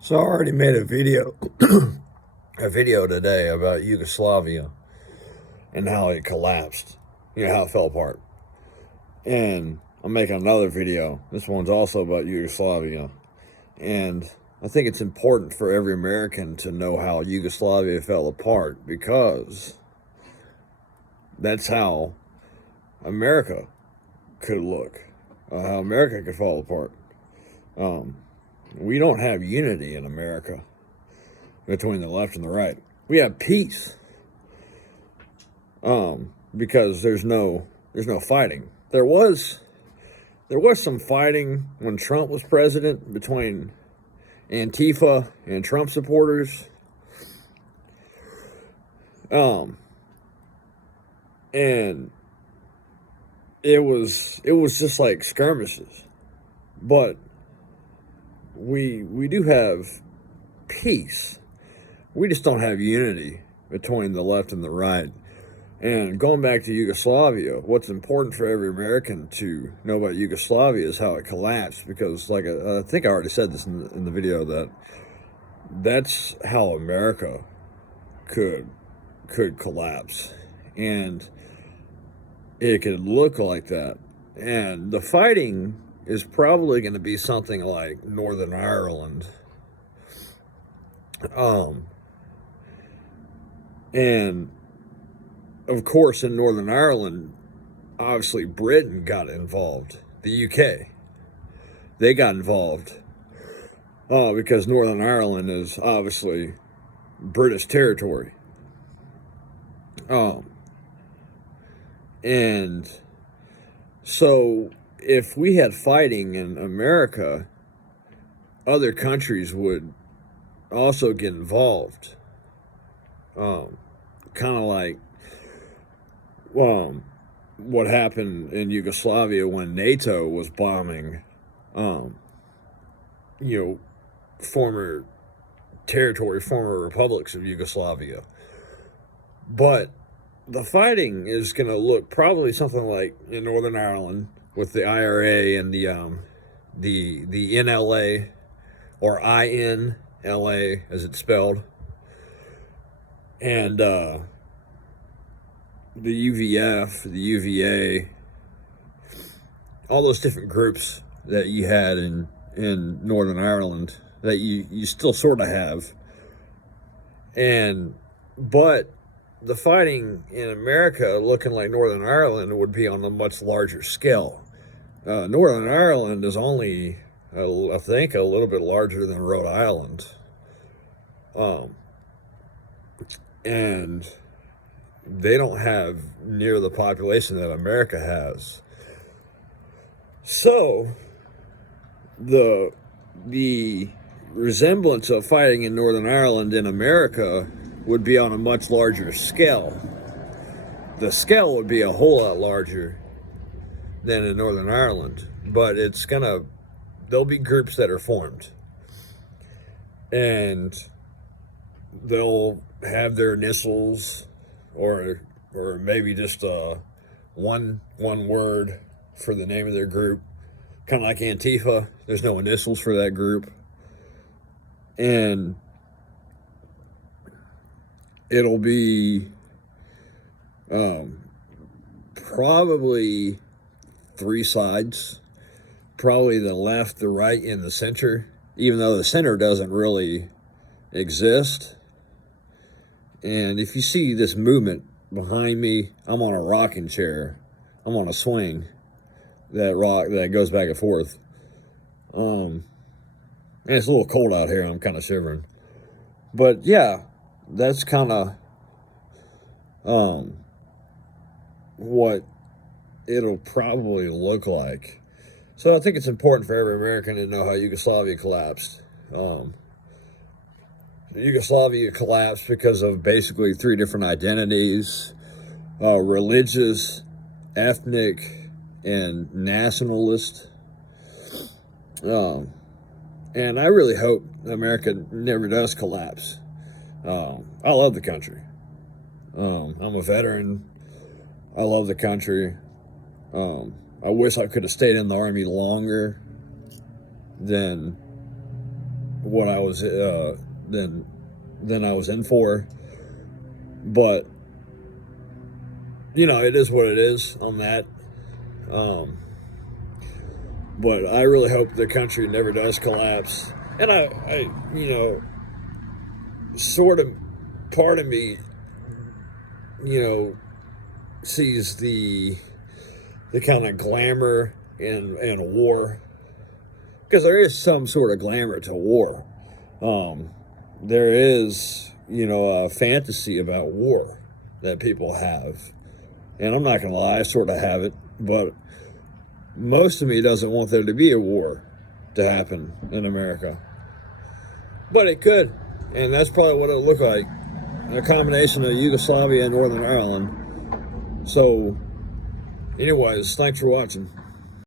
So I already made a video, a video today about Yugoslavia and how it collapsed. How it fell apart. And I'm making another video. This one's also about Yugoslavia. And I think it's important for every American to know how Yugoslavia fell apart because that's how America could look, how America could fall apart. We don't have unity in America between the left and the right. We have peace, because there's no fighting. There was some fighting when Trump was president between Antifa and Trump supporters. And it was just like skirmishes. But we do have peace. We just don't have unity between the left and the right. And going back to Yugoslavia, what's important for every American to know about Yugoslavia is how it collapsed. Because, like I think I already said this in the video, that's how America could collapse, and it could look like that. And the fighting is probably going to be something like Northern Ireland. And of course, in Northern Ireland, obviously Britain got involved. The UK, they got involved because Northern Ireland is obviously British territory. And so if we had fighting in America, other countries would also get involved. Kind of like what happened in Yugoslavia when NATO was bombing, former former republics of Yugoslavia. But the fighting is going to look probably something like in Northern Ireland with the IRA and the NLA, or INLA as it's spelled, and the UVF, the UVA, all those different groups that you had in Northern Ireland that you still sort of have. But the fighting in America, looking like Northern Ireland, would be on a much larger scale. Northern Ireland is only, I think, a little bit larger than Rhode Island. And they don't have near the population that America has. So the resemblance of fighting in Northern Ireland in America would be on a much larger scale. The scale would be a whole lot larger than in Northern Ireland, but there'll be groups that are formed, and they'll have their initials, or maybe just one word for the name of their group, kind of like Antifa. There's no initials for that group, and it'll be probably three sides, probably the left, the right, and the center, even though the center doesn't really exist. And if you see this movement behind me, I'm on a rocking chair. I'm on a swing that goes back and forth. And it's a little cold out here. I'm kind of shivering. But yeah, that's kind of what it'll probably look like. So I think it's important for every American to know how Yugoslavia collapsed. Yugoslavia collapsed because of basically three different identities: religious, ethnic, and nationalist. And I really hope America never does collapse. I love the country. I'm a veteran. I love the country. I wish I could have stayed in the Army longer than what I was than I was in for. But you know, it is what it is on that. But I really hope the country never does collapse. And I you know, sort of part of me, you know, sees the kind of glamour in war, because there is some sort of glamour to war. There is, you know, a fantasy about war that people have, and I'm not gonna lie, I sort of have it, but most of me doesn't want there to be a war to happen in America, but it could, and that's probably what it would look like, a combination of Yugoslavia and Northern Ireland. So anyways, thanks for watching.